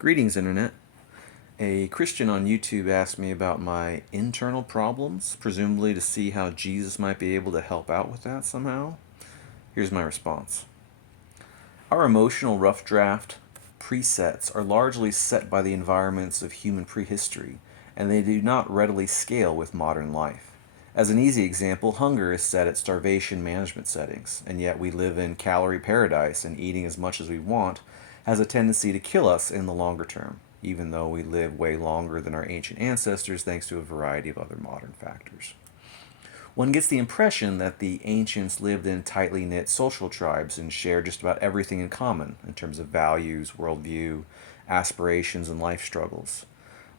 Greetings, Internet. A Christian on YouTube asked me about my internal problems, presumably to see how Jesus might be able to help out with that somehow. Here's my response. Our emotional rough draft presets are largely set by the environments of human prehistory, and they do not readily scale with modern life. As an easy example, hunger is set at starvation management settings, and yet we live in calorie paradise, and eating as much as we want has a tendency to kill us in the longer term, even though we live way longer than our ancient ancestors thanks to a variety of other modern factors. One gets the impression that the ancients lived in tightly knit social tribes and shared just about everything in common in terms of values, worldview, aspirations, and life struggles.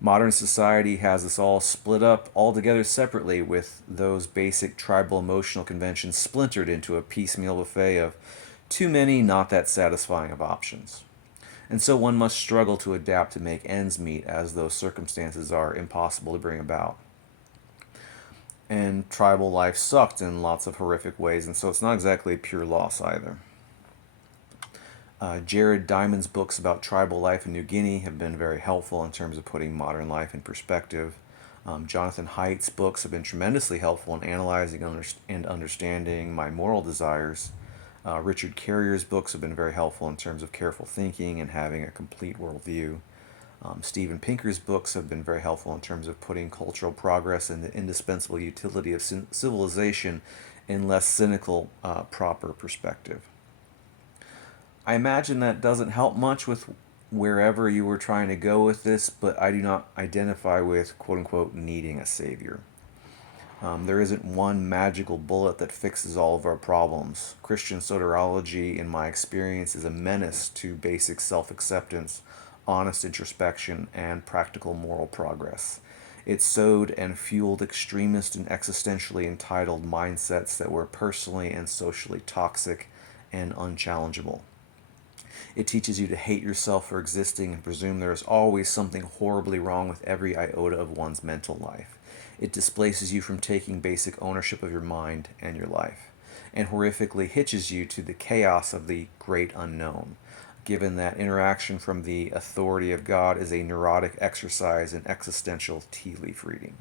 Modern society has us all split up altogether separately, with those basic tribal emotional conventions splintered into a piecemeal buffet of too many not that satisfying of options. And so one must struggle to adapt to make ends meet as those circumstances are impossible to bring about. And tribal life sucked in lots of horrific ways, and so it's not exactly a pure loss either. Jared Diamond's books about tribal life in New Guinea have been very helpful in terms of putting modern life in perspective. Jonathan Haidt's books have been tremendously helpful in analyzing and understanding my moral desires. Richard Carrier's books have been very helpful in terms of careful thinking and having a complete worldview. Steven Pinker's books have been very helpful in terms of putting cultural progress and the indispensable utility of civilization in less cynical, proper perspective. I imagine that doesn't help much with wherever you were trying to go with this, but I do not identify with quote unquote needing a savior. There isn't one magical bullet that fixes all of our problems. Christian soteriology, in my experience, is a menace to basic self acceptance, honest introspection, and practical moral progress. It sowed and fueled extremist and existentially entitled mindsets that were personally and socially toxic and unchallengeable. It teaches you to hate yourself for existing and presume there is always something horribly wrong with every iota of one's mental life. It displaces you from taking basic ownership of your mind and your life, and horrifically hitches you to the chaos of the great unknown, given that interaction from the authority of God is a neurotic exercise in existential tea leaf reading.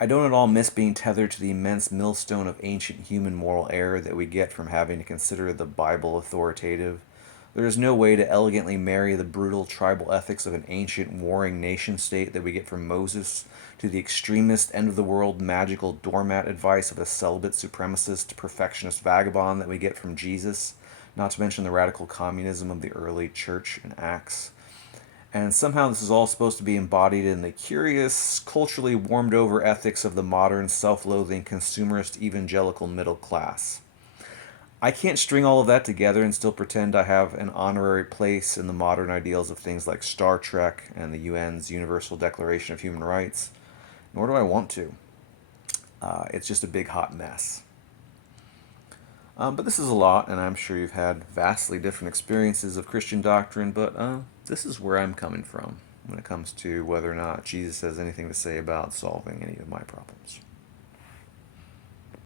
I don't at all miss being tethered to the immense millstone of ancient human moral error that we get from having to consider the Bible authoritative. There is no way to elegantly marry the brutal tribal ethics of an ancient warring nation state that we get from Moses to the extremist end of the world magical doormat advice of a celibate supremacist perfectionist vagabond that we get from Jesus, not to mention the radical communism of the early church in Acts. And somehow this is all supposed to be embodied in the curious, culturally warmed over ethics of the modern, self loathing, consumerist evangelical middle class. I can't string all of that together and still pretend I have an honorary place in the modern ideals of things like Star Trek and the UN's Universal Declaration of Human Rights, nor do I want to. It's just a big hot mess. But this is a lot, and I'm sure you've had vastly different experiences of Christian doctrine, but this is where I'm coming from when it comes to whether or not Jesus has anything to say about solving any of my problems.